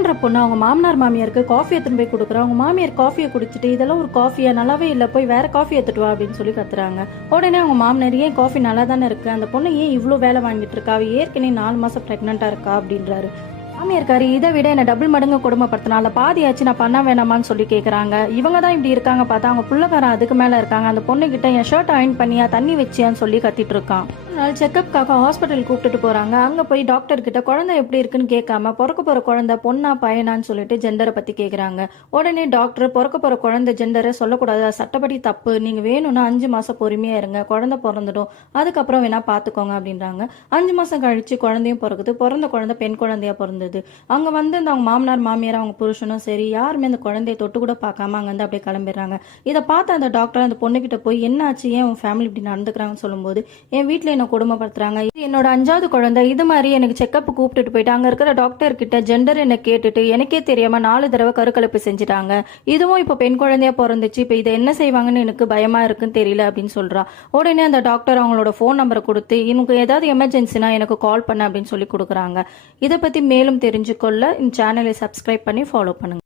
பிரியான்ற பொண்ணு அவங்க மாமனார் மாமியாருக்கு காஃபி எடுத்துன்னு போய் கொடுக்குறா. அவங்க மாமியார் காஃபியை குடிச்சிட்டு இதெல்லாம் ஒரு காஃபியா, நல்லாவே இல்லை, போய் வேற காஃபி எடுத்துட்டு வா அப்படின்னு சொல்லி கத்துறாங்க. உடனே அவங்க மாமனார், ஏன் காஃபி நல்லா தானே இருக்கு, அந்த பொண்ணு ஏன் இவ்வளோ வேலை வாங்கிட்டு இருக்கா, அவ ஏற்கனவே 4 மாசம் பிரெக்னெண்டா இருக்கா அப்படின்றாரு. மாமியார்காரி இதை விட என்ன டபுள் மடங்கு கொடுமைப்படுத்தினால பாதியாச்சு நான் பண்ண வேணாமான்னு சொல்லி கேட்குறாங்க. இவங்க தான் இப்படி இருக்காங்க பார்த்தா அவங்க புள்ளக்காரன் அதுக்கு மேலே இருக்காங்க. அந்த பொண்ணுகிட்ட என் ஷர்ட் அயன் பண்ணியா, தண்ணி வச்சியான்னு சொல்லி கத்திட்டு இருக்கான். ஒரு நாள் செக்கப்காக ஹாஸ்பிட்டல் கூப்பிட்டுட்டு போறாங்க. அங்கே போய் டாக்டர் கிட்ட குழந்தை எப்படி இருக்குன்னு கேட்காம பிறக்க போற குழந்தை பொண்ணா பையனான்னு சொல்லிட்டு ஜெண்டரை பத்தி கேட்குறாங்க. உடனே டாக்டர், பிறக்க போற குழந்தை ஜெண்டரை சொல்லக்கூடாது, சட்டப்படி தப்பு, நீங்க வேணும்னா 5 மாசம் பொறுமையா இருங்க, குழந்தை பிறந்துடும், அதுக்கப்புறம் வேணா பாத்துக்கோங்க அப்படின்றாங்க. 5 மாசம் கழிச்சு குழந்தையும் பிறகுது. பிறந்த குழந்தை பெண் குழந்தையா பிறந்தது. அங்க வந்து அவங்க மாமனார் மாமியார் அவங்க புருஷனும் சரி யாருமே அந்த குழந்தைய தொட்டு கூட பார்க்காம அங்க வந்து அப்படியே கிளம்பிடுறாங்க. இதை பார்த்து அந்த டாக்டர் அந்த பொண்ணுகிட்ட போய் என்ன ஆச்சு, ஏன் உன் ஃபேமிலி இப்படி நடந்துக்கிறாங்கன்னு சொல்லும்போது, என் வீட்டுல என்ன கொடுமைப்படுத்துறாங்க, இது என்னோட 5வது குழந்தை, இது மாதிரி எனக்கு செக்கப் கூப்பிட்டுட்டு போயிட்டு அங்க இருக்கிற டாக்டர் கிட்ட ஜெண்டர் என்ன கேட்டுட்டு எனக்கே தெரியாம 4 தடவை கருக்கலைப்பு செஞ்சுட்டாங்க, இதுவும் இப்ப பெண் குழந்தையா பிறந்துச்சு, இப்ப இதை என்ன செய்வாங்கன்னு எனக்கு பயமா இருக்குன்னு தெரியல அப்படின்னு சொல்றா. உடனே அந்த டாக்டர் அவங்களோட போன் நம்பரை கொடுத்து, எனக்கு ஏதாவது எமர்ஜென்சினா எனக்கு கால் பண்ண அப்படின்னு சொல்லி கொடுக்குறாங்க. இதை பத்தி மேலும் தெரிஞ்சுக்கொள்ள இந்த சேனலை சப்ஸ்கிரைப் பண்ணி ஃபாலோ பண்ணுங்க.